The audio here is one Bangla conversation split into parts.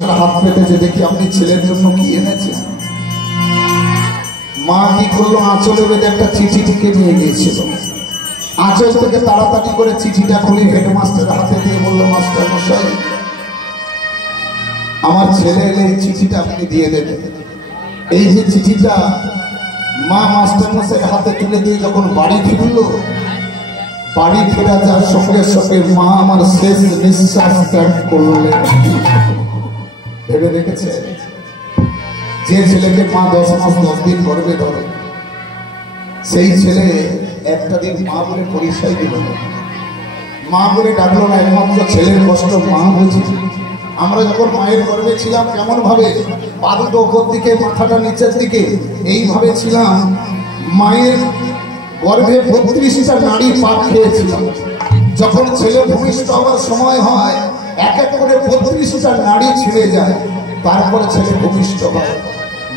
হাত পেতেছে, দেখি আপনি ছেলের জন্য কি এনেছেন। মা কি করলো, আঁচলে বেঁধে একটা চিঠি টিকে নিয়ে গিয়েছিল। আঁচল থেকে তাড়াতাড়ি করে চিঠিটা খুলে হেডমাস্টারের হাতে দিয়ে বললো, মাস্টার মশাই, আমার ছেলে এলে এই চিঠিটা আপনি দিয়ে দেবেন। এই যে চিঠিটা মা মাস্টার মশাইয়ের হাতে তুলে দিয়ে যখন বাড়ি ফিরলো, বাড়ি ফেরা যাওয়ার সঙ্গে সঙ্গে মা আমার শেষ নিঃশ্বাস ত্যাগ করলেন। ভেবে দেখেছে, যে ছেলেকে মা 10 মাস 10 দিন গর্ভে ধরে, সেই ছেলে একটা দিন মা বলে পরিচয় দিল না, মা বলে ডাকলো না। একমাত্র ছেলের কষ্ট মা বুঝি। আমরা যখন মায়ের গর্ভে ছিলাম কেমন ভাবে, পা দুটো উপর দিকে, মাথাটা নিচের দিকে, এইভাবে ছিলাম। মায়ের গর্ভে 32টা নারী পাক খেয়েছিলাম। যখন ছেলে ভূমিষ্ঠ হওয়ার সময় হয়, এক এক করে 32টা নারী ছিঁড়ে যায়, তারপরে ছেলে ভূমিষ্ঠ হয়।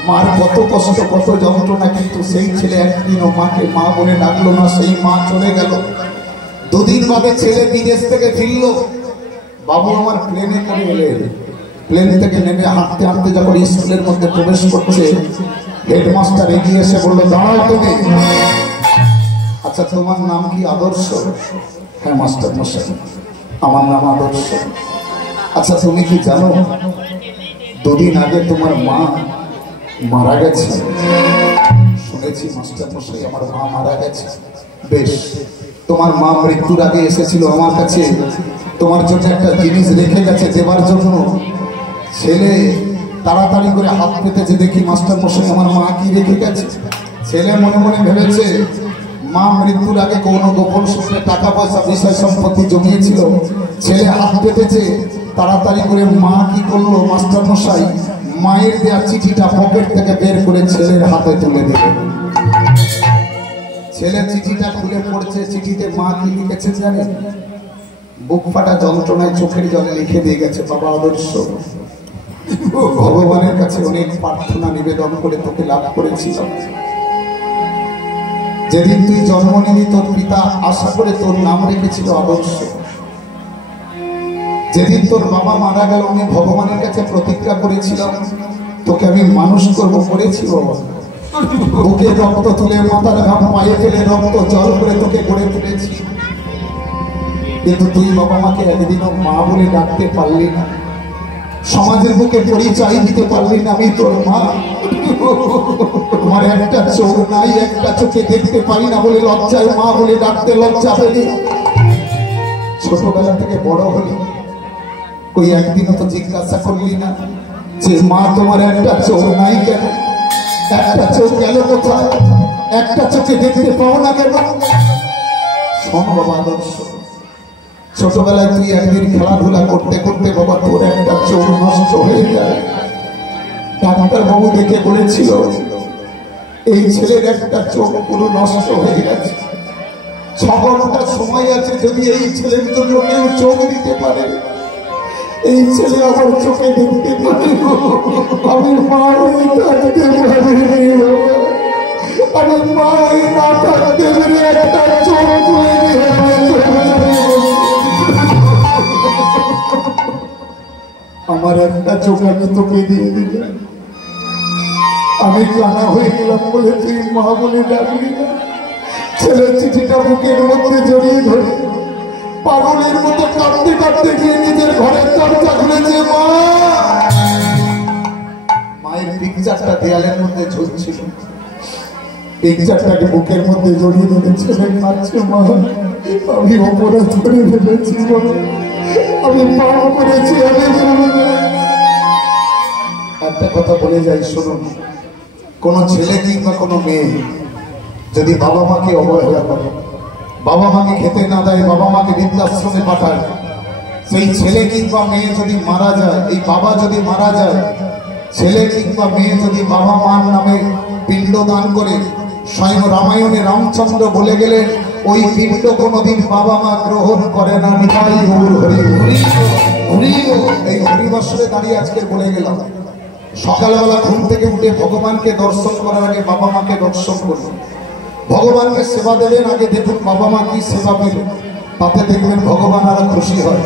মার কত কষ্ট, কত যন্ত্রণা, কিন্তু সেই ছেলে একদিনও মাকে মা বলে ডাকলো না। সেই মা চলে গেল। 2 দিন বাদে ছেলে বিদেশ থেকে ফিরলো। বাবু আমার প্লেনে করে এলেন। প্লেন থেকে নেমে হাঁটতে হাঁটতে যখন স্কুলের মধ্যে প্রবেশ করছে, হেডমাস্টার এগিয়ে এসে বললো, দাঁড়াও তুমি। আচ্ছা, তোমার নাম কি? আদর্শ। হ্যাঁ মাস্টার মশাই, আমার নাম আদর্শ। আচ্ছা, তুমি কি জানো 2 দিন আগে তোমার মা মারা গেছে? শুনেছি মাস্টার মশাই, আমার মা মারা গেছে। বেশ, তোমার মা মৃত্যুর আগে এসেছিল আমার কাছে, তোমার জন্য একটা জিনিস রেখে গেছে দেবার জন্য। ছেলে তাড়াতাড়ি করে হাত পেতেছে, দেখি মাস্টার মশাই আমার মা কি রেখে গেছে। ছেলে মনে মনে ভেবেছে, মা মৃত্যুর আগে কোনো গোপন সূত্রে টাকা পয়সা বিষয় সম্পত্তি জমিয়েছিল। ছেলে হাত পেতেছে, তাড়াতাড়ি করে মা কি করলো, মাস্টার মশাই মায়ের দেওয়া চিঠিটা পকেট থেকে বের করে ছেলের হাতে তুলে দিল। ছেলে চিঠিটা খুলে পড়ছে। চিঠিতে মা কি লিখেছে জানেন? বুক ফাটা যন্ত্রণায় চোখের জলে লিখে দিয়ে গেছে, বাবা আদর্শ, ভগবানের কাছে অনেক প্রার্থনা নিবেদন করে তোকে লাভ করেছিলাম। যেদিন তুই জন্ম নিবি, তোর পিতা আশা করে তোর নাম রেখেছিল আদর্শ। যেদিন তোর বাবা মারা গেল, আমি ভগবানের কাছে প্রতিজ্ঞা করেছিলাম, তোকে আমি মানুষ করবো, করেছি বাবা। বুকে রক্ত তুলে, মাথার ঘাম পায়ে ফেলে, রক্ত জল করে তোকে গড়ে তুলেছি। কিন্তু তুই বাবা মাকে একদিনও মা বলে ডাকতে পারলি না, সমাজের বুকে পরিচয় দিতে পারলি না আমি তোর মা। তোমার একটা চোখ নাই, একটা চোখে দেখতে পারি না বলে লজ্জায় মা বলে ডাকতে লজ্জা পেলি। ছোটবেলা থেকে বড় হলি, ওই একদিনও তো জিজ্ঞাসা করলি না যে মা তোমার একটা চোখ নাই কেন, একটা চোখ গেল কোথায়, একটা চোখে দেখতে পাও না কেন? শোন বাবা আদর্শ, ছোটবেলায় তুই একদিন খেলাধুলা করতে করতে বাবা তোর একটা চোখ নষ্ট হয়ে যায়। ডাক্তার বাবু দেখে বলেছিল, এই ছেলের একটা চোখ পুরো নষ্ট হয়ে গেছে। 6 ঘন্টা সময় আছে, যদি এই ছেলের জন্য কেউ চোখ দিতে পারে, এই ছেলে আমার চোখে দেখতে পারে। আমি মা হয়ে থাকতে পারি, আমি মা হয়ে না থাকতে পারি, একটা চোখ তুলে দিয়ে আমার একটা চোখ আমি তোকে দিয়ে দিলাম। আমি কানা হয়ে গেলাম বলে তুই মা বলে ডাকলি না। ছেলের চিঠিটা বুকের মধ্যে জড়িয়ে ধরে পাগলের মতো কাঁদতে কাঁদতে গিয়ে নিজের ঘরের দরজা খুলেছে। মা, মায়ের পিকচারটা দেয়ালের মধ্যে ঝুলছিল, পিকচারটাকে বুকের মধ্যে জড়িয়ে ধরে ছেলে কাঁদছে। মা, আমি অপরাধ করে ফেলেছি, আমি পাপ করেছি। আমি একটা কথা বলে যাই, শুনুন, কোন ছেলে কিংবা কোনো মেয়ে যদি বাবা মাকে অবহেলা করে, বাবা মাকে খেতে না দেয়, বাবা মাকে বৃদ্ধাশ্রমে পাঠায়, সেই ছেলে কিংবা মেয়ে যদি মারা যায়, এই বাবা যদি মারা যায়, ছেলে কিংবা মেয়ে যদি বাবা মার নামে পিণ্ড দান করে, স্বয়ং রামায়ণে রামচন্দ্র বলে গেলেন, ওই পিণ্ড কোনোদিন বাবা মা গ্রহণ করে না। নিতাই গৌর হরি হরি। এই হরিবর্ষে দাঁড়িয়ে আজকে বলে গেলাম, সকালবেলা ঘুম থেকে উঠে ভগবানকে দর্শন করার আগে বাবা মাকে দর্শন করুন। ভগবানকে সেবা দেবেন, আগে দেখুন বাবা মা কি সেবা পেলেন, তাতে দেখবেন ভগবান আরো খুশি হয়,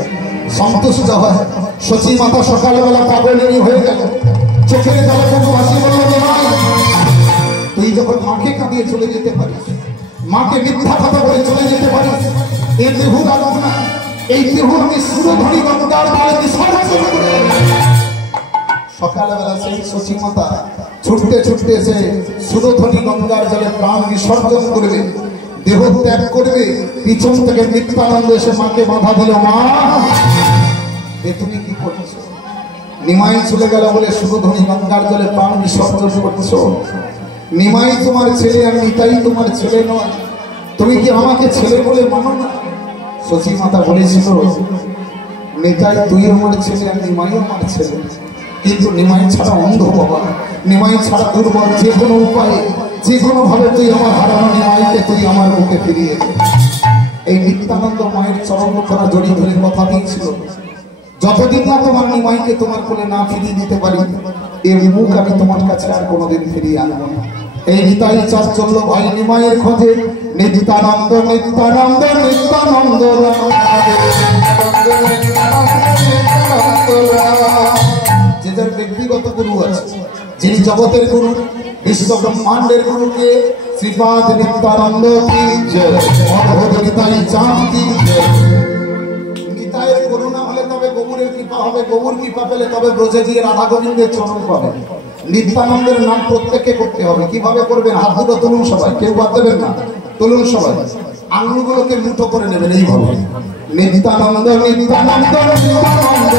সন্তুষ্ট হয়। সচী মাতা সকালবেলা পাগল চোখের জলে কোনো হাসি বলল নিমাই, তুই যখন মাকে কাঁদিয়ে চলে যেতে পারিস, মাকে মিথ্যা কথা বলে চলে যেতে পারিস, এ দেহ রাখব না, এই দেহ আমি সুরধনী গঙ্গার বলে বিসর্জন করে। সকালবেলা সেই সচিমাতা ছুটতে ছুটতে এসে সুরধনী গঙ্গার জলে প্রাণ বিসর্জন করবে, দেহ ত্যাগ করবে। পিছন থেকে নিত্যানন্দ এসে মাকে বাধা দিল, মা এ তুমি কি করছো? নিমাই চলে গেল বলে সুরধনী গঙ্গার জলে প্রাণ বিসর্জন করছো? নিমাই তোমার ছেলে আর নিতাই তোমার ছেলে নয়, তুমি কি আমাকে ছেলে বলে মানো না? সচিমাতা বলেছিল, নিতাই তুই আমার ছেলে আর নিমাই আমার ছেলে, কিন্তু নিমাই ছাড়া অন্ধ বাবা, নিমাই ছাড়া দুর্বল, যে কোনো উপায়ে যে কোনো ভাবে তুই আমার হারানো নিমাইকে তুই আমার মুখে ফিরিয়ে দে। এই নিত্যানন্দ মায়ের চরণখানা জড়িয়ে ধরে কথা দিয়েছিল, যতদিন না তোমার নিমাইকে তোমার কোলে না ফিরিয়ে দিতে পারি, এই মুখ আমি তোমার কাছে আর কোনোদিন ফিরিয়ে আনবো না। এই নিতাই চার চললো ভাই নিমাইয়ের খোঁজে, নিত্যানন্দ নিত্যানন্দ নিত্যানন্দ যে যার ব্যক্তিগত গুরু আছে, যিনি জগতের গুরু, বিশ্ব ব্রহ্মাণ্ডের গুরুকে শ্রীপাদ নিত্যানন্দ কি জয়, অদ্ভুত নিতাই চাঁদ কি জয়। নিতাইয়ের করুণা হলে তবে গৌরের কৃপা হবে, গৌর কৃপা পেলে তবে ব্রজে গিয়ে রাধা গোবিন্দের চরণ পাবে। নিত্যানন্দের নাম প্রত্যেককে করতে হবে। কিভাবে করবেন? হাত দুটো তুলুন সবাই, কেউ বাদ দেবেন না, তুলুন সবাই, আঙুলগুলোকে মুঠো করে নেবেন এইভাবে, নিত্যানন্দ নিত্যানন্দ নিত্যানন্দ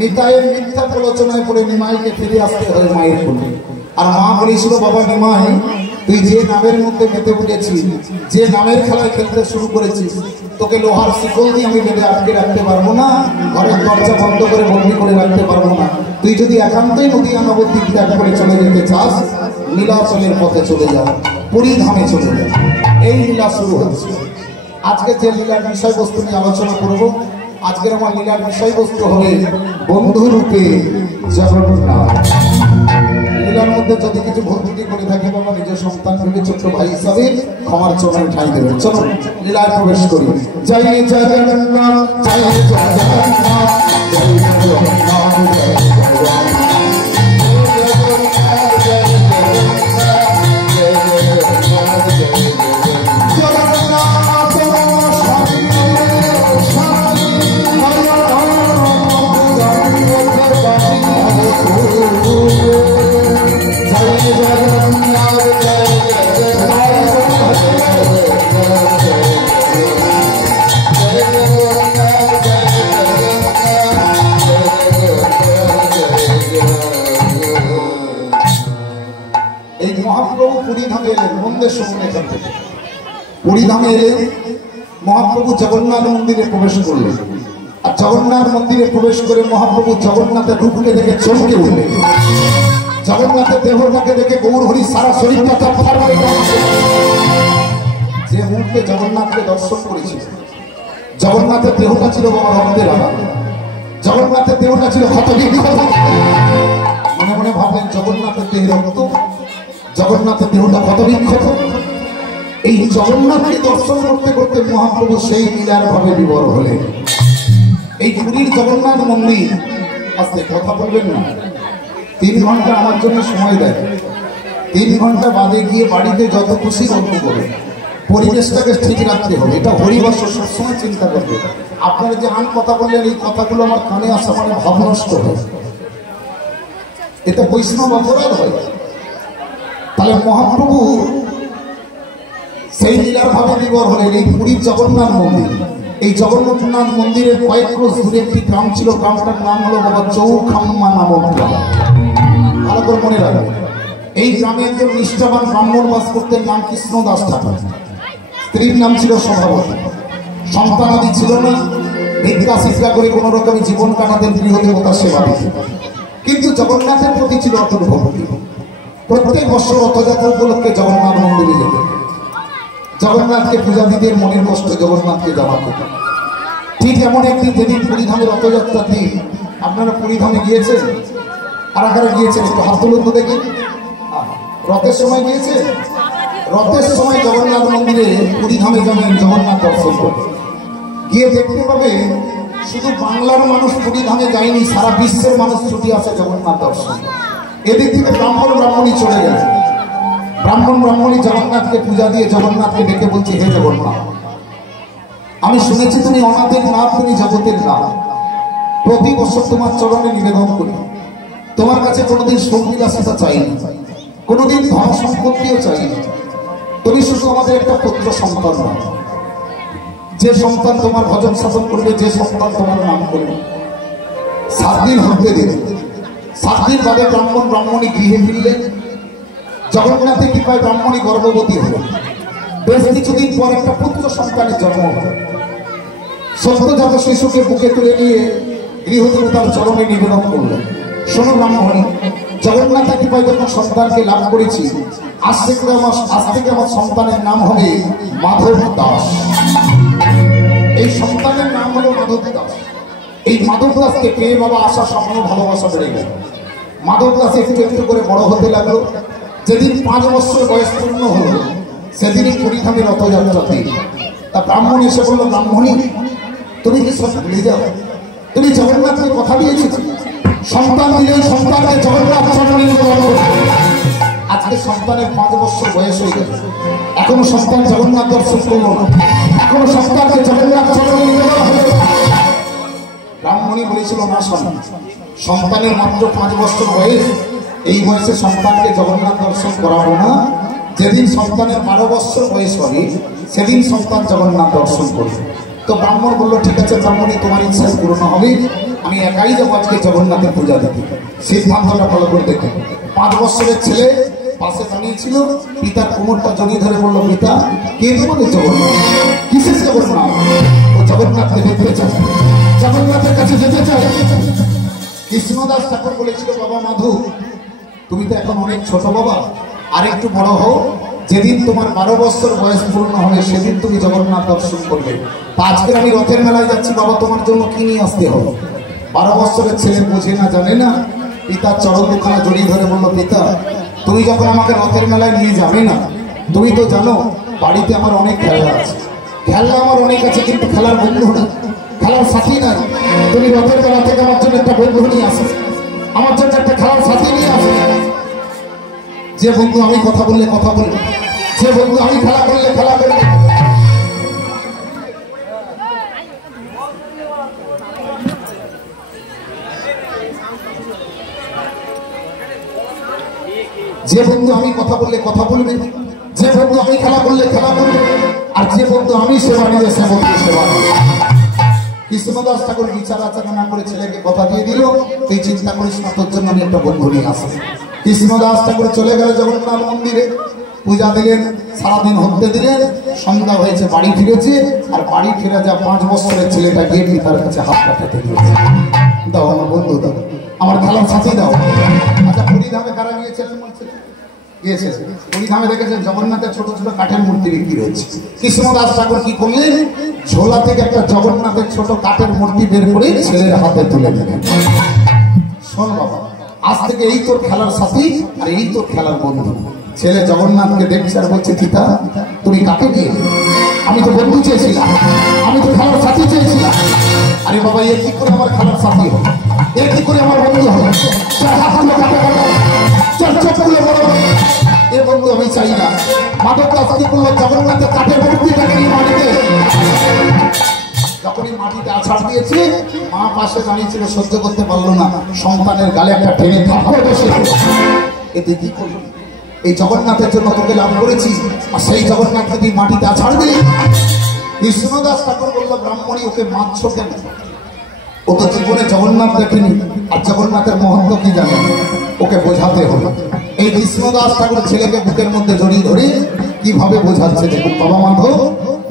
নিতাইয়ের মিথ্যা প্রলোচনায় পড়ে নিমাইকে ফিরে আসতে হয় মায়ের কোলে। আর মা বলেছিল, বাবা নিমাই তুই যে নামের মধ্যে মেতে উঠেছিস, যে নামের খেলায় খেলতে শুরু করেছিস, তোকে লোহার শিকল দিয়ে আমি বেঁধে আটকে রাখতে পারবো না, ঘরের দরজা বন্ধ করে বন্দি করে রাখতে পারবো না। তুই যদি একান্তই নদীয়া নবদ্বীপ ত্যাগ করে চলে যেতে চাস, নীলাচলের পথে চলে যাও, পুরীধামে চলে যাও। এই লীলা শুরু হচ্ছে। আজকে যে লীলার বিষয়বস্তু নিয়ে আলোচনা করবো, আজকের আমার লীলার বিষয়বস্তু হবে বন্ধুরূপে জগন্নাথ। লীলার মধ্যে যদি কিছু ভুল ত্রুটি করে থাকে, বাবা নিজের সন্তান ভেবে ছোট্ট ভাই হিসাবে ক্ষমার চরণে ঠাঁই দেবেন। চলো লীলায় প্রবেশ করি। জয় জগন্নাথ জয় জগন্নাথ জয় জগন্নাথ জয় জগন্নাথ। পুরীধামে এলেন, মহাপ্রভু জগন্নাথ মন্দিরে প্রবেশ করলেন। আর জগন্নাথ মন্দিরে প্রবেশ করে মহাপ্রভু জগন্নাথের রূপকে দেখে চমকে উঠলেন। জগন্নাথের দেহটাকে দেখে গৌর হরি সারা শরীরটা থরথর করে কাঁপছে। যে মুহূর্তে জগন্নাথকে দর্শন করেছিল, জগন্নাথের দেহটা ছিল বাবা রক্তের আঘাত, জগন্নাথের দেহটা ছিল ক্ষতবিক্ষত। মনে মনে ভাবলেন জগন্নাথের দেহে রক্ত, জগন্নাথের দেহটা ক্ষতবিক্ষত। এই জগন্নাথকে দর্শন করতে করতে মহাপ্রভু সেই লীলার ভাবে বিবর হলেন। এই পুরীর জগন্নাথ মন্দির, আস্তে কথা বলবেন না, 3 ঘন্টা আমার জন্য সময় দেয়। 3 ঘন্টা বাদে গিয়ে বাড়িতে যত খুশি গল্প করে, পরিবেশটাকে ঠিক রাখতে হবে। এটা হরিবাস সবসময় চিন্তা করবে। আপনারা যে আন কথা বললেন, এই কথাগুলো আমার কানে আসা মানে ভাব নষ্ট হয়। এটা বৈষ্ণব অপরাধ হয়? তাহলে মহাপ্রভু সেই লীলার ভাবে বিবর হলেন এই পুরীর জগন্নাথ মন্দির। এই জগন্নাথ মন্দিরের কয়েক ক্রোশ দূরে একটি গ্রাম ছিল, গ্রামটার নাম হলো বাবা চৌখাম্মা নামক গ্রাম। ভালো করে মনে রাখবেন, এই গ্রামে একজন নিষ্ঠাবান ব্রাহ্মণ বাস করতেন, নাম কৃষ্ণদাস ঠাকুর। স্ত্রীর নাম ছিল সভাবতী। সন্তানাদি ছিল না, ভিক্ষা শিক্ষা করে কোন রকমের জীবন কাটাতেন, গৃহদেবতার সেবা দিতেন। কিন্তু জগন্নাথের প্রতি ছিল অটুট ভক্তি। প্রত্যেক বছর রথযাত্রা উপলক্ষে জগন্নাথ মন্দিরে যেতেন, জগন্নাথকে পূজা দিতে মনের কষ্ট জগন্নাথকে জানাতেন। ঠিক এমন একদিন যেদিন পুরীধামে রথযাত্রার দিন, আপনারা পুরীধামে গিয়েছেন? কারা কারা গিয়েছেন একটু হাত তুলুন তো দেখি। রথের সময় গিয়েছেন? রথের সময় জগন্নাথ মন্দিরে পুরীধামে যাবেন জগন্নাথ দর্শন করতে, গিয়ে দেখতে পাবে শুধু বাংলার মানুষ পুরীধামে যায়নি, সারা বিশ্বের মানুষ ছুটি আসে জগন্নাথ দর্শন। এদিক থেকে ব্রাহ্মণ ব্রাহ্মণী চলে গেছে। ব্রাহ্মণ ব্রাহ্মণী জগন্নাথকে পূজা দিয়ে জগন্নাথকে ডেকে বলছে, হে জগন্নাথ, আমি শুনেছি তুমি অনাথের নাথ, তুমি জগতের নাথ। প্রতি বছর তোমার চরণে নিবেদন করি, তোমার কাছে কোনোদিন সঙ্গীলাসিতা চাইনি, কোনোদিন ধন সম্পত্তিও চাইনি। তুমি শুধু আমাদের একটা পুত্র সন্তান নাও, যে সন্তান তোমার ভজন সাধন করবে, যে সন্তান তোমার নাম করবে। 7 দিন হতে দিন। 7 দিন বাদে ব্রাহ্মণ ব্রাহ্মণী গৃহে ফিরলেন। জগন্নাথের কৃপায় ব্রাহ্মণী গর্ভবতী হল। বেশ কিছুদিন পর একটা পুত্র সন্তানের জন্ম হল। সদ্যজাত শিশুকে বুকে তুলে নিয়ে গৃহদেবতার চরণে নিবেদন করলেন, শোনো ব্রাহ্মণী, জগন্নাথের কৃপায় যখন সন্তানকে লাভ করেছি, আজ থেকে আমার সন্তানের নাম হবে মাধব দাস। এই সন্তানের নাম হলো মাধব দাস। এই মাধব দাসকে পেয়ে বাবা আশা স্বপ্ন ভালোবাসা বেড়ে গেল। মাধব দাস একটু একটু করে বড় হতে লাগলো। যেদিন 5 বছর বয়স পূর্ণ হলো, সেদিনই পুরীধামে রথযাত্রাতে তা ব্রাহ্মণ এসে বললো, ব্রাহ্মণী, তুমি কি সব ভুলে যাও? তুমি জগন্নাথকে কথা দিয়েছিল, সন্তান দিলে সন্তানকে জগন্নাথ চরণে নিবেদন করবে। আজকে সন্তানের 5 বছর বয়স হয়ে গেল, এখনো সন্তান জগন্নাথ দর্শন করলো না, এখনো সন্তানকে জগন্নাথ চরণে নিবেদন হবে। ব্রাহ্মণী বলেছিল, না সন্তানের মাত্র 5 বছর বয়স, এই বয়সে সন্তানকে জগন্নাথ দর্শন করাবো না। যেদিন সন্তানের 12 বছর বয়স হবে, সেদিন সন্তান জগন্নাথ দর্শন করবে। তো ব্রাহ্মণ বললো, ঠিক আছে ব্রাহ্মণী, তোমার ইচ্ছা পূর্ণ হবে, আমি একাই যাবো আজকে জগন্নাথের পূজা দিতে। সিদ্ধান্তটা ভালো করে দেখে। 5 বছরের ছেলে পাশে দাঁড়িয়েছিল, পিতার কোমরটা জড়িয়ে ধরে বললো, পিতা, কে তোমাদের জগন্নাথ? কিসের জগন্নাথ? ও জগন্নাথকে দেখতে চায়, জগন্নাথের কাছে যেতে চায়। কৃষ্ণদাস ঠাকুর বলেছিল, বাবা মাধু, তুমি তো এখন অনেক ছোট বাবা, আর একটু বড় হও, যেদিন তোমার 12 বছর বয়স পূর্ণ হবে, সেদিন তুমি জগন্নাথ দর্শন করবে। আজকে আমি রথের মেলায় যাচ্ছি বাবা, তোমার জন্য কি নিয়ে আসতে হবে? 12 বছরের ছেলে বোঝে না, জানে না। পিতার চরণ দুখানা জড়িয়ে ধরে বললো, পিতা, তুমি যখন আমাকে রথের মেলায় নিয়ে যাবে না, তুমি তো জানো বাড়িতে আমার অনেক খেলা আছে, খেলা আমার অনেক আছে, কিন্তু খেলার বন্ধু না, খেলার সাথী নাই। তুমি রথের মেলা থেকে আমার জন্য একটা বন্ধু নিয়ে আসো, আমার জন্য একটা খেলার সাথী নিয়ে আসো। যে বন্ধু আমি কথা বললে কথা বলবে, যে বন্ধু আমি খেলা করলে খেলা করবে। যে বন্ধু আমি কথা বললে কথা বলবে, যে বন্ধু আমি খেলা করলে খেলা করবে, আর যে বন্ধু আমি সেবা নিলে সে বন্ধু সেবা নিবে। কৃষ্ণদাস ঠাকুর বিচার আচরণ না করে ছেলেকে কথা দিয়ে দিল, তুই চিন্তা করিস না, তোর জন্য আমি একটা বন্ধু নিয়ে আসবো। কৃষ্ণদাস ঠাকুর চলে গেল জগন্নাথ মন্দিরে, পূজা দিলেন, সারাদিন হতে দিলেন। সন্ধ্যা হয়েছে, বাড়ি ফিরেছে। আর বাড়ি ফিরে যা 5 বছরের ছেলেটা গিয়ে পিতার কাছে হাত পাঠাতে দিয়েছে, দাও আমার বন্ধু, দাও আমার খেলার সাথী দাও। আচ্ছা, পুরীধামে কারা গিয়েছে? গিয়েছে পুরীধামে দেখেছেন জগন্নাথের ছোট ছোট কাঠের মূর্তি বিক্রি হয়েছে। কৃষ্ণদাস ঠাকুর কি করলেন? ঝোলা থেকে একটা জগন্নাথের ছোট কাঠের মূর্তি বের করে ছেলের হাতে তুলে দিলেন। শোন বাবা, আজ থেকে এই তোর খেলার সাথী আর এই তোর খেলার বন্ধু। ছেলে জগন্নাথকে দেখছে আর বলছে, পিতা, তুমি কাকে দিয়ে? আমি তো বন্ধু চেয়েছিলাম, আমি তো খেলার সাথী চেয়েছিলাম। আরে বাবা, এ কি করে আমার খেলার সাথী হল? এ কি করে আমার বন্ধু হল? এ বন্ধু আমি চাই না। মাধব দাস কি করলো? জগন্নাথের কাঠের মূর্তিটাকে নিয়ে বাড়িতে যখনই মাটিতে আছাড় দিয়েছে, মা পাশে দাঁড়িয়েছিল, সহ্য করতে পারলো না, সন্তানের গালে একটা টেনে থাপ্পড় বসিয়েছিল। এতে কি করবি? এই জগন্নাথের জন্য তোকে লাভ করেছি, আর সেই জগন্নাথকে তুই মাটিতে আছাড় দিলি। কৃষ্ণদাস ঠাকুর বলল, ব্রাহ্মণী ওকে মারছ কেন? ও তো জীবনে জগন্নাথ দেখেনি, আর জগন্নাথের মহত্ব কি জানে, ওকে বোঝাতে হলো। এই কৃষ্ণদাস ঠাকুর ছেলেকে বুকের মধ্যে জড়িয়ে ধরে কিভাবে বোঝাচ্ছে দেখুন। বাবা মাধব,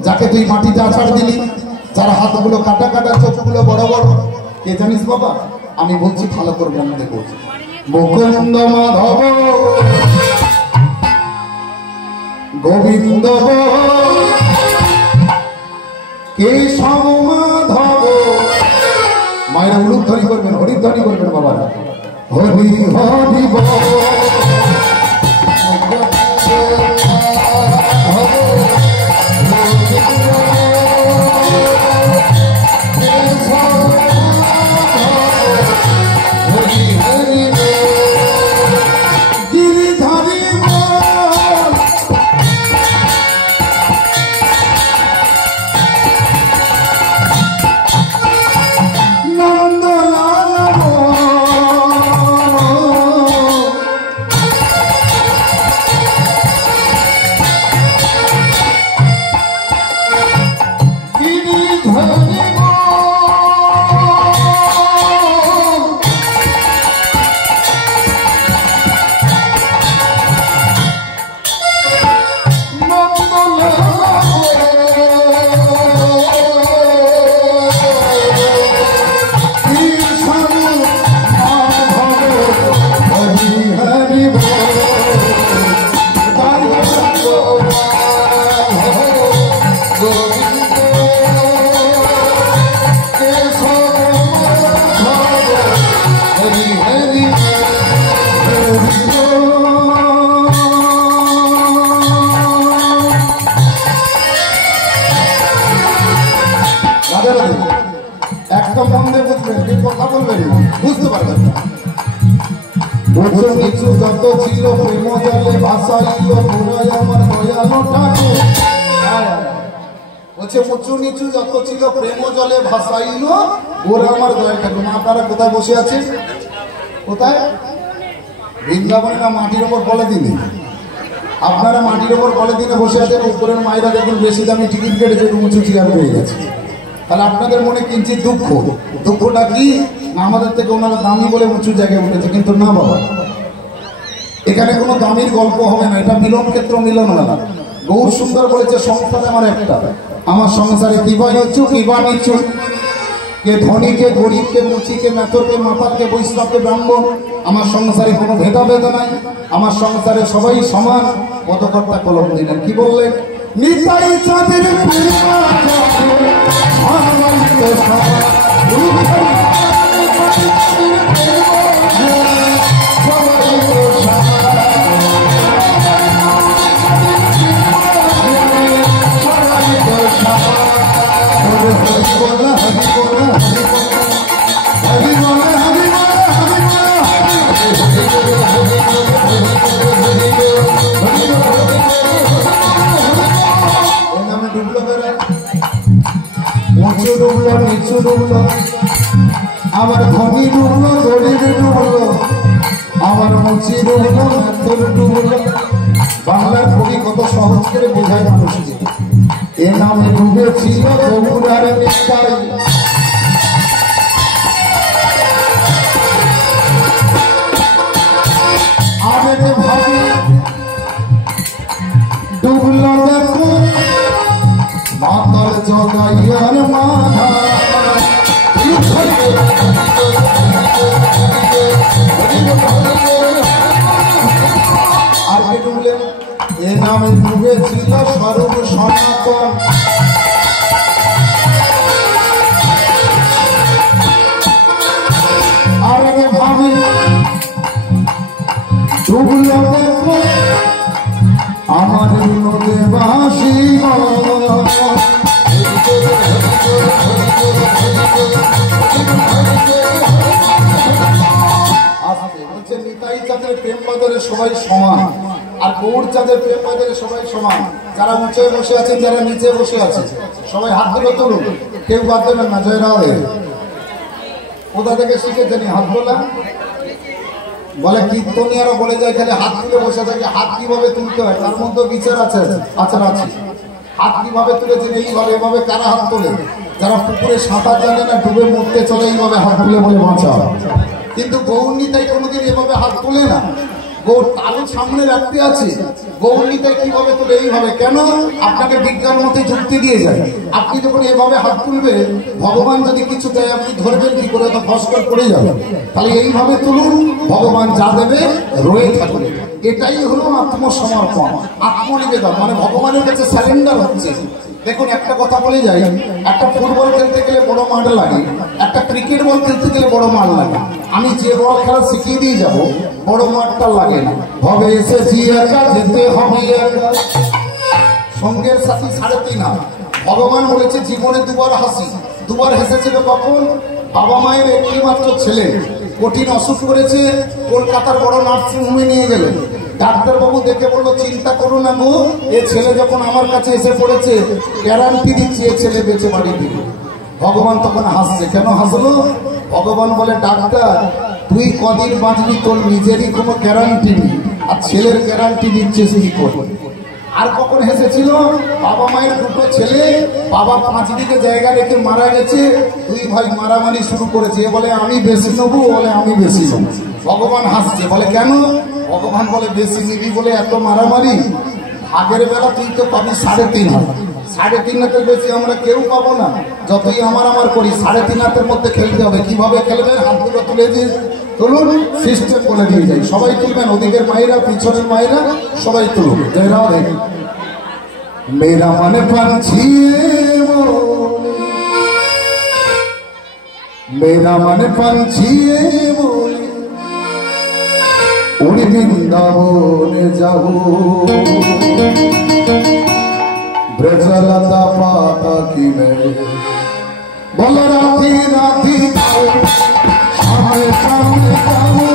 যাকে তুই মাটিতে আছাড় দিলি, যার হাতগুলো কাটা কাটা, চোখগুলো বড় বড়, কে জানিস বাবা? আমি বলছি ভালো করে মনে দেখো। মুকুন্দ মাধব গোবিন্দ কেশব মাধব। মায়েরা উলুধ্বনি করবেন, হরিধ্বনি করবেন বাবারা। হরি হরি একটা মনে বুঝবেন, কথা বলবেন বুঝতে পারবেন না। উঁচু নিচু যত ছিল প্রেম জলে ভাসাইল পুরাই আমার দয়ালো ঠাকুর। বলছে উঁচু নিচু যত ছিল প্রেম জলে ভাসাইল ওরা আমার দয়া ঠাকুর। আপনারা কোথায় বসে আছেন? কোথায়? বৃন্দাবনে না মাটির ওপর বলে দিনে? আপনারা মাটির ওপর বলে দিনে বসে আছেন। উপরের মায়েরা দেখুন বেশি দামি টিকিট কেটেছে, উঁচু চেয়ার পেয়ে গেছে। তাহলে আপনাদের মনে কিঞ্চিত দুঃখ। দুঃখটা কি? না আমাদের থেকে ওনারা দামি বলে উঁচু জায়গায় উঠেছে, কিন্তু না বাবা, এখানে কোনো দামির গল্প হবে না। এটা মিলন ক্ষেত্র, মিলন মেলা। গৌর সুন্দর বলেছে সংসারে আমার একটা, আমার সংসারে কি বা নিচ্ছু কি বা নিচ্ছু, কে ধনী কে গরিব, কে মুচি কে মেথর, কে মাতার, কে বৈষ্ণব, কে ব্রাহ্মণ, আমার সংসারে কোনো ভেদাভেদ নাই। আমার সংসারে সবাই সমান। পদকর্তা কলম দিলেন, কি বললেন? নিতাই চাঁদের উঁচু ডুবলো নিচু ডুবলো, আমার ধনী ডুবলো গরিব ডুবলো, আমার মুচি ডুবলো মেথর ডুবলো। বাংলার কবি কত সহজ করে বোঝায় মানুষকে। এ নামে ডুবেছিল বগুড়ার নিতাই। আবেগ ভাবে ডুবলো দেখো মাতার জগাইয়ার মাথা। আর কে ডুবলেন? এ নামে ডুবেছিল স্বরূপ সনাতন। আর ভাবি ডুবল দেখো আমার দেবাসী। নিতাই চাঁদের প্রেম বাজারে সবাই সমান, আর গৌর চাঁদের প্রেম বাজারে সবাই সমান। যারা উঁচে বসে আছেন, যারা নিচে বসে আছে, সবাই হাত তুলে তুলুন। কেউ বাদ দেবেন না। জয়রাধে। কোথা থেকে শিখেছেন হাত তোলা? বলে কীর্তনিয়ারা বলে যায় খালি হাত তুলে বসে থাকে। হাত কিভাবে তুলতে হয় তার মধ্যে বিচার আছে, আচার আছে। হাত কিভাবে তুলেছেন? এইভাবে। এভাবে কারা হাত তোলে? যারা পুকুরে সাঁতার জানে না, ডুবে মরতে চলে, এইভাবে হাত তুলে বলে বাঁচা। কিন্তু গৌরনীতাই কোনোদিন এভাবে হাত তোলে না। গৌর তারও সামনে রাখতে আছে। গৌরনীতাই কিভাবে তোলে? এইভাবে। কেন? আপনাকে বিজ্ঞান মতে যুক্তি দিয়ে যায়। আপনি যখন এভাবে হাত তুলবে, ভগবান যদি কিছু দেয় আপনি ধরবেন কি করে? তো ফসফর পড়ে যাবে। তাহলে এইভাবে তুলুন, ভগবান যা দেবে রয়ে থাকবে। এটাই হলো আত্মসমর্পণ, আত্মনিবেদন, মানে ভগবানের কাছে সারেন্ডার হচ্ছে। দেখুন একটা কথা বলে যাই, একটা ফুটবল খেলতে গেলে বড় মাঠ লাগে, একটা ক্রিকেট বল খেলতে গেলে বড় মাঠ লাগে। আমি যে বড় খেলা শিখিয়ে দিয়ে যাবো, বড় মাঠটা লাগে না। হবে এসেছি একা, যেতে হবে একা, সঙ্গের সাথী 3.5 হাত। ভগবান বলেছে জীবনে দুবার হাসি। দুবার হেসেছিল কখন? বাবা মায়ের একটি মাত্র ছেলে কঠিন অসুখ করেছে, কলকাতার বড় নার্সিং হোমে নিয়ে গেলেন। ডাক্তারবাবু দেখে বললো চিন্তা করো না গো, এ ছেলে যখন আমার কাছে এসে পড়েছে গ্যারান্টি দিচ্ছি এ ছেলে বেঁচে বাড়ি দিবে। ভগবান তখন হাসছে। কেন হাসলো? ভগবান বলে ডাক্তার তুই কদিন বাঁচবি, তোর নিজেরই কোনো গ্যারান্টি নেই, আর ছেলের গ্যারান্টি দিচ্ছিস কি করবো? আর কখন হেসেছিল? বাবা মায়ের দুটো ছেলে, বাবা 5 দিকে জায়গা রেখে মারা গেছে, 2 ভাই মারামারি শুরু করেছে। বলে আমি বেশি নেবো, বলে আমি বেশি নেবো। ভগবান হাসছে। বলে কেন? ভগবান বলে বেশি নিবি বলে এত মারামারি? আগের বেলা তুই তো পাবি 3.5 হাত। 3.5 হাতের বেশি আমরা কেউ পাবো না। যতই আমার করি 3.5 হাতের মধ্যে খেলতে হবে। কিভাবে খেলবেন? হাতগুলো তুলে দিয়ে তুলুন, সিস্টেম বলে দিয়ে যাই। সবাই তুলবেন, ওদিকের মায়েরা, পিছনের মায়েরা, সবাই তুলুন। জয় রাধে। মেরা মানে পাঞ্ছি, মেরা মানে পাঞ্ছি বলে উড়ি বৃন্দাবনে যাব, ব্রজলতা পাতা কিনে বল রাধি রাধি সামনে সামনে যাবো।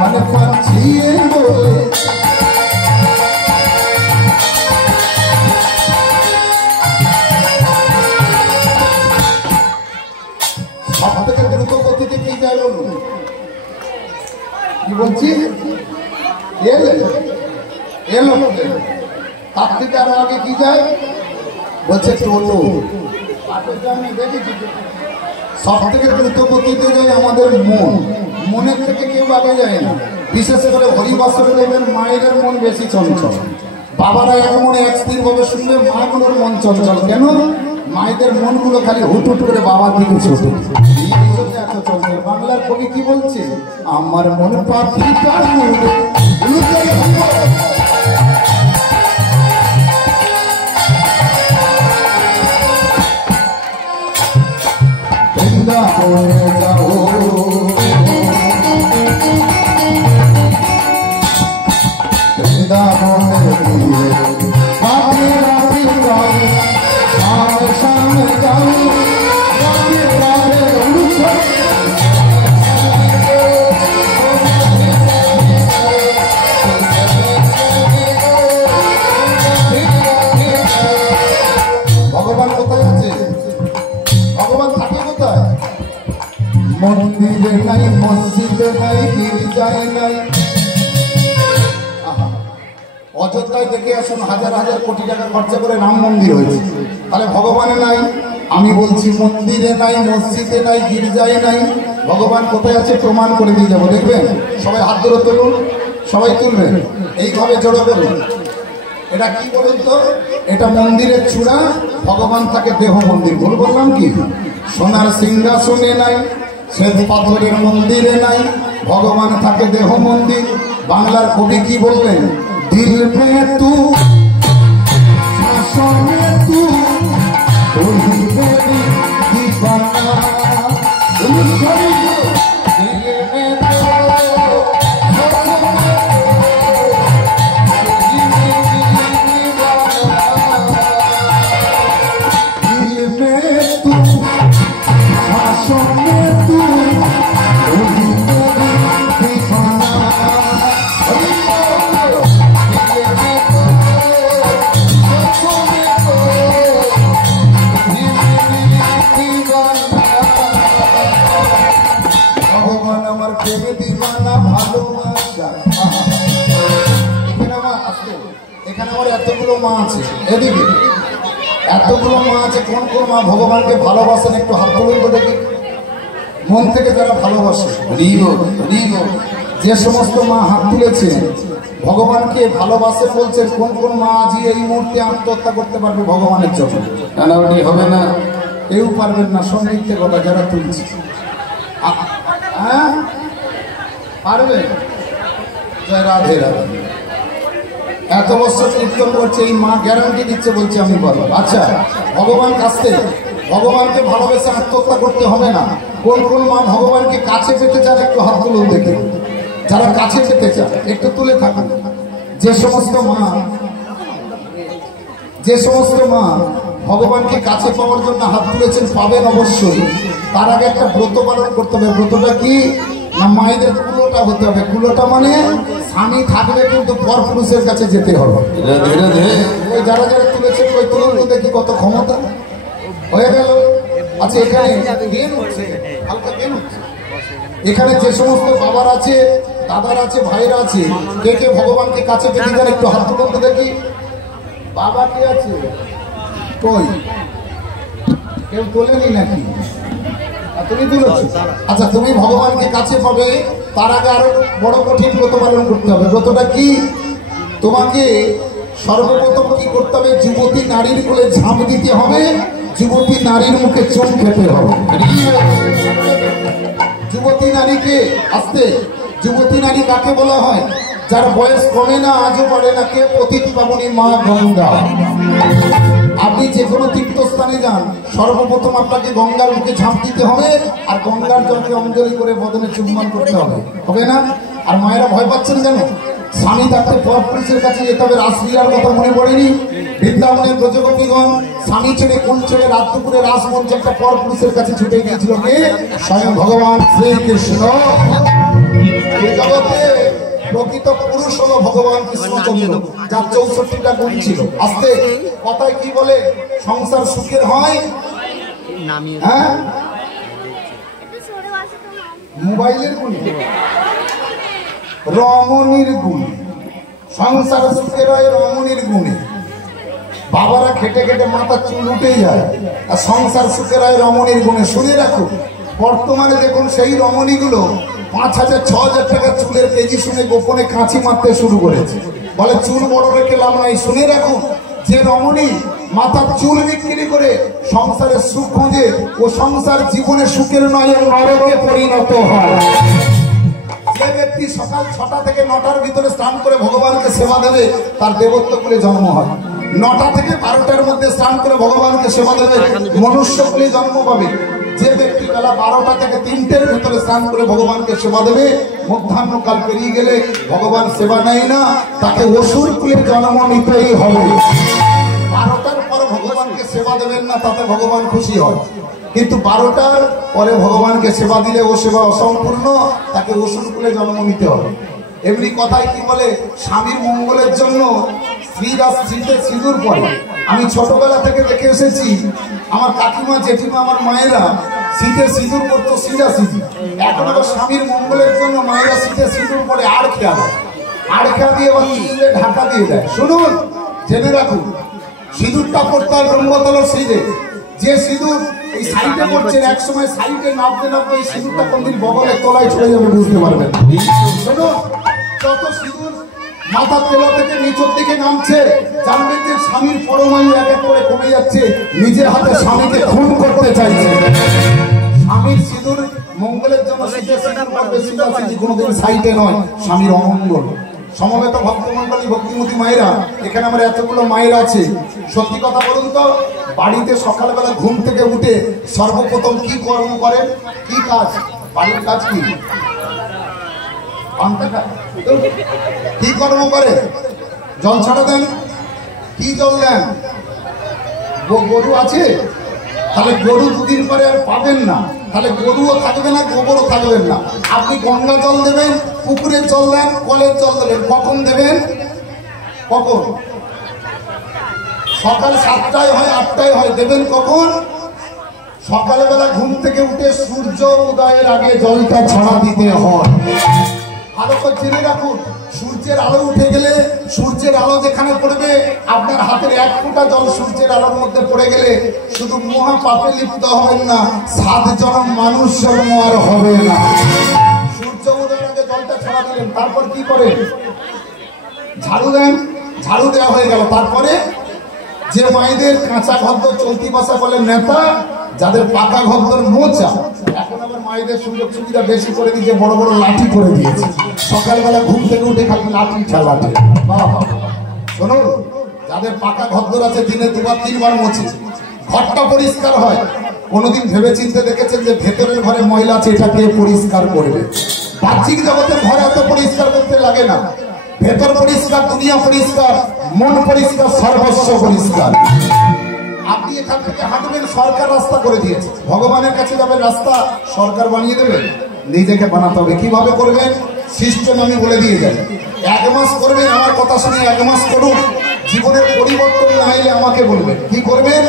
মানে পাচ্ছি বলে সব থেকে দ্রুত গতিতে কি যায় বলুন? কি বলছি? এলো তার থেকে আরো আগে কি যায়? বলছে টোটো। দেখেছি সব থেকে দ্রুত গতিতে যায় আমাদের মন। মনের থেকে কেউ আগে যায় না। বিশেষ করে হরিবাসরে দেখবেন মায়েদের মন বেশি চঞ্চল। বাবারা এক মনে এক স্থির ভাবে শুনবে, মাগুলোর মন চঞ্চল। কেন? মায়েদের মনগুলো খালি হুট হুট করে বাবার দিকে ছোটে। এত চঞ্চল। বাংলার কবি কি বলছে? আমার মন পাখি যাও ভগবান কোথায় আছে? ভগবান থাকে কোথায়? মন্দিরে নাই, মসজিদে নাই, গির্জায় নাই। অযোধ্যায় দেখে আসুন, হাজার হাজার কোটি টাকা খরচা করে রাম মন্দির হয়েছে। তাহলে ভগবানে নাই? আমি বলছি মন্দিরে নাই, মসজিদে নাই, গির্জায় নাই। ভগবান কোথায় আছে প্রমাণ করে দিয়ে যাবো। দেখবেন সবাই হাত ধরে তুলুন, সবাই তুলবেন, এইভাবে জড়ো করুন। এটা কি বলুন তো? এটা মন্দিরের চূড়া, ভগবান থাকে দেহ মন্দির। ভুল বললাম কি? সোনার সিংহাসনে নাই, শ্বেত পাথরের মন্দিরে নাই, ভগবান থাকে দেহ মন্দির। বাংলার কবি কি বললেন? দিল মে তু শাসনে তু দিবানা, দিল মে তু শাসনে এখানে আমার এতগুলো মা আছে, এদিকে এতগুলো মা আছে, কোন কোন মা ভগবানকে ভালোবাসেন একটু হাত তুলুন তো দেখি, মন থেকে যারা ভালোবাসে। যে সমস্ত মা হাত তুলেছে ভগবানকে ভালোবাসে বলছেন, কোন কোন মা আজই এই মুহূর্তে আত্মহত্যা করতে পারবে ভগবানের জন্য? নানাবাড়ি হবে না, কেউ পারবেন না। সঙ্গীতের কথা যারা তুলছে, হ্যাঁ পারবে? জয় রাধে রাধে। এত বছর কীর্তন করছে এই মা গ্যারান্টি দিচ্ছে, বলছে আমি পারবো। আচ্ছা, ভগবান কাছে ভগবানকে ভালোবেসে আত্মহত্যা করতে হবে না। কোন কোন মা ভগবানকে কাছে পেতে চান একটু হাত তুলুন দেখে। যারা কাছে পেতে চান একটু তুলে থাকুন। যে সমস্ত মা ভগবানকে কাছে পাওয়ার জন্য হাত তুলেছেন, পাবেন অবশ্যই। তার আগে একটা ব্রত পালন করতে হবে। ব্রতটা কি না, মায়েদের কুলোটা হতে হবে। কুলোটা মানে স্বামী থাকবে কিন্তু পরপুরুষের কাছে যেতে হবে। ওই যারা যারা তুলেছেন ওই তুলুন তো দেখি কত ক্ষমতা হয়ে গেল। আচ্ছা, এখানে হালকা জ্ঞান হচ্ছে। এখানে যে সমস্ত বাবার আছে, দাদার আছে, ভাইয়ের আছে, কে কে ভগবানকে কাছে পেতে চান একটু হাত তুলতে দেখি। বাবা কে আছে? কই কেউ তোলেনি নাকি? তুমি তুলেছো? আচ্ছা, তুমি ভগবানকে কাছে পাবে, তার আগে আরো বড় কঠিন ব্রত পালন করতে হবে। ব্রতটা কি? তোমাকে সর্বপ্রথম কি করতে হবে? যুবতী নারীর কোলে ঝাঁপ দিতে হবে, যুবতী নারীর মুখে চুন খেতে হবে। যুবতী নারীকে আসতে, যুবতী নারী কাকে বলা হয়? যার বয়স কমে না, আজও পড়ে না। কে? পতিত পাবনী মা গঙ্গা। আপনি যে কোনো তীর্থস্থানে যান, সর্বপ্রথম আপনাকে গঙ্গার মুখে ঝাঁপ দিতে হবে, আর গঙ্গার জলকে অঞ্জলি করে বদনে চুম্বন করতে হবে, হবে না? আর মায়েরা ভয় পাচ্ছেন কেন? স্বামী থাকতে পরপুরুষের কাছে যেতে হবে। রাসলীলার কথা মনে পড়েনি? বৃন্দাবনের ব্রজগোপীগণ স্বামী ছেড়ে কোন ছেড়ে রাত দুপুরে রাসমঞ্চে একটা পরপুরুষের কাছে ছুটে গিয়েছিল। কে? স্বয়ং ভগবান শ্রীকৃষ্ণ। এই জগতে প্রকৃত পুরুষ হলো ভগবান কৃষ্ণচন্দ্র, যার 64টা গুণ ছিল। আস্তে কথায় কি বলে? সংসার সুখের হয়, হ্যাঁ, মোবাইলের গুণ, রমণীর গুণ। সংসার সুখের হয় রমণীর গুণে। বাবারা খেটে খেটে মাথা চুল উঠেই যায়, আর সংসার সুখের হয় রমণীর গুণে। শুনে রাখো, বর্তমানে দেখুন সেই রমণীগুলো 5,000 6,000 টাকা চুলের কেজি শুনে গোপনে কাঁচি মারতে শুরু করেছে। বলে চুল বড় রেখে লাভ নাই। শুনে রাখুন, যে রমণী মাথার চুল বিক্রি করে সংসারের সুখ খোঁজে, ও সংসার জীবনে সুখের নয়, নরকে পরিণত হয়। যে ব্যক্তি সকাল 6টা থেকে 9টার ভিতরে স্নান করে ভগবানকে সেবা দেবে, তার দেবত্ব কুলে জন্ম হয়। 9টা থেকে 12টার মধ্যে স্নান করে ভগবানকে সেবা দেবে, মনুষ্য কুলে জন্ম পাবে। যে ব্যক্তি বেলা 12টা থেকে 3টের ভিতরে স্নান করে ভগবানকে সেবা দেবে, মধ্যাহ্নকাল পেরিয়ে গেলে ভগবান সেবা নেয় না, তাকে অসুর কুলে জন্ম নিতেই হবে। 12টার পর ভগবানকে সেবা দেবেন না, তাতে ভগবান খুশি হয়। কিন্তু 12টার পরে ভগবানকে সেবা দিলে ও সেবা অসম্পূর্ণ, তাকে অসুর কুলে জন্ম নিতে হবে। এমনি কথায় কি বলে? স্বামীর মঙ্গলের জন্য স্ত্রীরা স্ত্রীতে সিঁদুর পরে। আমি ছোটবেলা থেকে দেখে এসেছি, আমার কাকিমা, জেঠিমা, আমার মায়েরা শীতে সিঁদুর পরতো, সিঁড়া সিঁড়ি। এখন আবার স্বামীর মঙ্গলের জন্য মায়েরা শীতে সিঁদুর পরে আর খেয়া দেয়, আর খেয়া দিয়ে আবার চুলে ঢাকা দিয়ে দেয়। শুনুন, জেনে রাখুন, সিঁদুরটা পড়তে হয় ব্রহ্মতলার সিঁড়ে। যে সিঁদুর এই সাইডে পড়ছেন, এক সময় সাইডে নামতে নামতে এই সিঁদুরটা কোনদিন বগলের তলায় চলে যাবে, বুঝতে পারবেন। শুনুন, যত সিঁদুর মাথার তেলা থেকে নিচের দিকে নামছে, জানবেন যে স্বামীর পরমায়ু এক এক করে কমে যাচ্ছে, নিজের হাতে স্বামীকে খুন করতে চাইছে। স্বামীর সিঁদুর মঙ্গলের জন্য কোনোদিন সাইডে নয়, স্বামীর অমঙ্গল। সমবেত ভক্তমন্ডলী, ভক্তিমতী মায়েরা, এখানে আমার এতগুলো মায়েরা আছে। সত্যি কথা বলুন তো, বাড়িতে সকালবেলা ঘুম থেকে উঠে সর্বপ্রথম কি কর্ম করেন? কি কাজ? বাড়ির কাজ কি? কি কর্ম করে? জল ছাড়া দেন। কি জল দেন? গরু আছে, তাহলে গরু দুদিন পরে আর পাবেন না, তাহলে গরুও থাকবে না, গোবরও থাকবেন না। আপনি গঙ্গা জল দেবেন, পুকুরের জল দেন, কলের জল দেবেন, কখন দেবেন? কখন? সকাল 7টায় হয়, 8টায় হয়, দেবেন কখন? সকালবেলা ঘুম থেকে উঠে সূর্য উদয়ের আগে জলটা ছাড়া দিতে হয়। ভালো করে জেনে রাখুন, সূর্যের আলো উঠে গেলে, সূর্যের আলো যেখানে পড়বে, আপনার হাতের এক ফোঁটা জল সূর্যের আলোর মধ্যে পড়ে গেলে শুধু মহা পাপে লিপ্ত হবেন না, 7 জনম মানুষ জন্ম আর হবে না। সূর্য উদয়ের আগে জলটা ছড়া দিলেন, তারপর কি করে ঝাড়ু দেন, ঝাড়ু দেওয়া হয়ে গেল। তারপরে যে মায়েদের কাঁচা ঘর চলতি ভাষা বলে নেতা, যাদের পাকা ঘর মোচা, এখন আবার মায়েদের সুযোগ সুবিধা বেশি করে দিয়েছে, বড় বড় লাঠি করে দিয়েছে। সকালবেলা ঘুম থেকে উঠে খালি লাঠি ঠেলাঠে। শোনুন, যাদের পাকা ঘর আছে দিনে 2বার 3বার মোছে, ঘরটা পরিষ্কার হয়। কোনোদিন ভেবে চিন্তে দেখেছেন যে ভেতরের ঘরে ময়লা আছে, এটা কে পরিষ্কার করবে? বাহ্যিক জগতের ঘরে এত পরিষ্কার করতে লাগে না। ভেতর পরিষ্কার, দুনিয়া পরিষ্কার, মন পরিষ্কার, সর্বস্ব পরিষ্কার। আপনি এখান থেকে হাঁটবেন, সরকার রাস্তা করে দিয়েছে। ভগবানের কাছে যাবেন, রাস্তা সরকার বানিয়ে দেবে? নিজেকে বানাতে হবে। কিভাবে করবেন? সিস্টেম আমি বলে দিয়ে যাই। 1 মাস করবেন, আমার কথা শুনে 1 মাস করুন। জীবনের পরিবর্তন না এলে আমাকে বলবেন। কি করবেন?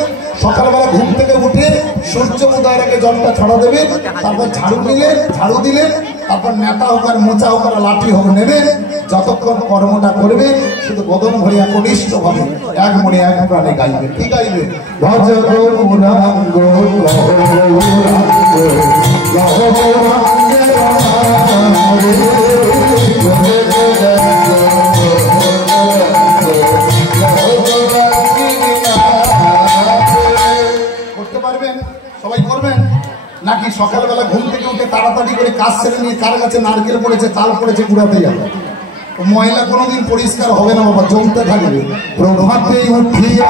সকালবেলা ঘুম থেকে উঠে সূর্য উদয়ের আগে জলটা ছড়া দেবেন, তারপর ঝাড়ু দিলেন, তারপর নেতা হোক আর মোচা হোক আর লাঠি হোক নেবেন। যতক্ষণ কর্মটা করবেন শুধু বদন ভরিয়া কনিষ্ঠ ভাবে এক মনে এক প্রাণে গাইবেন। কি গাইবেন? ভজ গৌরাঙ্গ করতে পারবেন? সবাই করবেন নাকি সকালবেলা ঘুম থেকে উঠে তাড়াতাড়ি করে কাজ ছেড়ে নিয়ে কার কাছে নারকেল পড়েছে, তাল পড়েছে কুড়াতে যাবে? ময়লা কোনোদিন পরিষ্কার হবে না বাবা, জমতে থাকবে। প্রভাতে উঠিয়া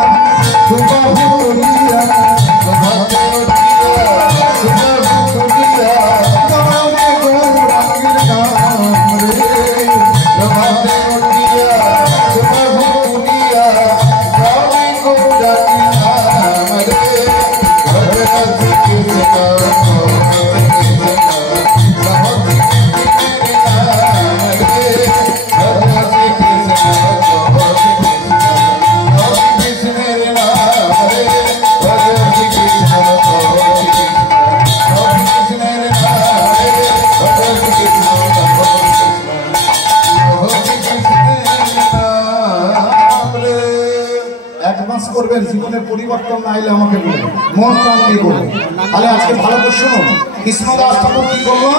করবেন। জীবনের পরিবর্তন না এলে আমাকে বলবেন, মন প্রাণ দিয়ে বলবেন। তাহলে আজকে ভালো করে শুনুন, কৃষ্ণদাস ঠাকুর কি করলো?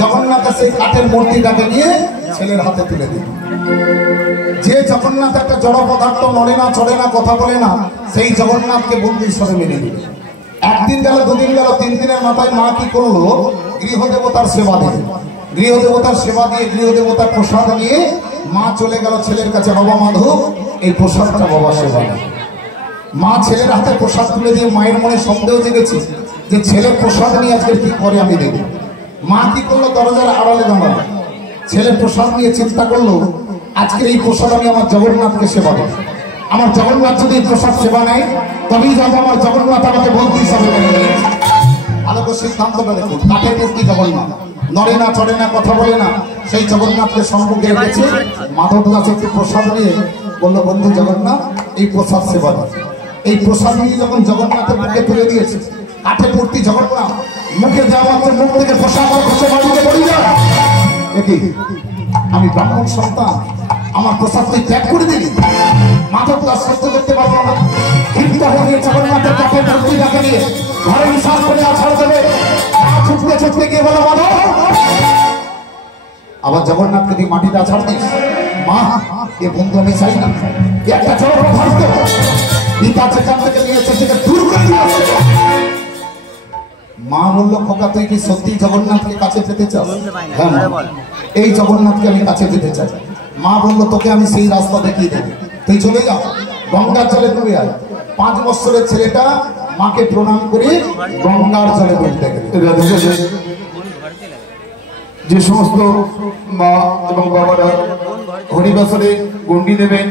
জগন্নাথের সেই কাঠের মূর্তিটাকে নিয়ে ছেলের হাতে তুলে দিল। যে জগন্নাথ একটা জড় পদার্থ, নড়ে না, চড়ে না, কথা বলে না, সেই জগন্নাথকে বন্ধু হিসেবে মেনে নিল। 1 দিন গেল, 2 দিন গেল, 3 দিনের মাথায় মা কি করলো? গৃহদেবতার সেবা দিল। গৃহদেবতার সেবা দিয়ে, গৃহদেবতার প্রসাদ নিয়ে মা চলে গেল ছেলের কাছে। বাবা মাধব, এই প্রসাদটা বাবা সেবা দেয়। মা ছেলের হাতে প্রসাদ তুলে দিয়ে মায়ের মনে সন্দেহ জেগেছে যে ছেলের প্রসাদ নিয়ে আজকে কি করে আমি দেখব। মা কি করলো? দরজার আড়ালে দাঁড়ালো। ছেলের প্রসাদ নিয়ে চিন্তা করলো, আজকে এই প্রসাদ আমি আমার জগন্নাথকে সেবা দেব। আমার জগন্নাথ যদি এই প্রসাদ সেবা নেয়, তবেই যাবো আমার জগন্নাথ আমাকে বন্ধু হিসাবে মেনে নিয়েছে। ভালো করে সিদ্ধান্তটা দেখুন। কাঠের মূর্তি জগন্নাথ, নড়ে না, চড়ে না, কথা বলে না, সেই জগন্নাথকে সম্মুখে রেখেছে। মাধব দাস একটু প্রসাদ নিয়ে বললো, বন্ধু জগন্নাথ, এই প্রসাদ সেবা দেব। এই প্রসাদ নিয়ে যখন জগন্নাথের মুখে তুলে দিয়েছে, কাঠের মূর্তি জগন্নাথ মুখে দেওয়া মাত্র মুখ থেকে প্রসাদ খসে মাটিতে পড়ে যায়। দেখি, আমি ব্রাহ্মণ সন্তান, আমার প্রসাদ তুই ত্যাগ করে দিলি? মাধব দাস সহ্য করতে পারবো না। ক্ষিপ্ত হয়ে জগন্নাথের কাঠের মূর্তিটাকে নিয়ে ঘরে নিঃশ্বাস করে আছাড় দেবে। ছুটতে ছুটতে গিয়ে বলো, মাধব, আবার জগন্নাথকে তুই মাটিতে আছাড় দিস? মা, এ বন্ধু আমি চাই না। একটা চড় পদার্থ পিতা যেখান থেকে নিয়েছে সেটা দূর করে দিয়ে আসে। মা বললো, খোকা তুই কি সত্যি জগন্নাথকে কাছে পেতে চাস? হ্যাঁ, এই জগন্নাথকে আমি কাছে যেতে চাই। মা বললো, তোকে আমি সেই রাস্তা দেখিয়ে দেবো, তুই চলে যাও, গঙ্গার জলে ডুবে আয়। 5 বছরের ছেলেটা মাকে প্রণাম করে গঙ্গার জলে ডুবতে গেল। যে সমস্ত মা এবং বাবারা হরিবাসরে গন্ডি দেবেন,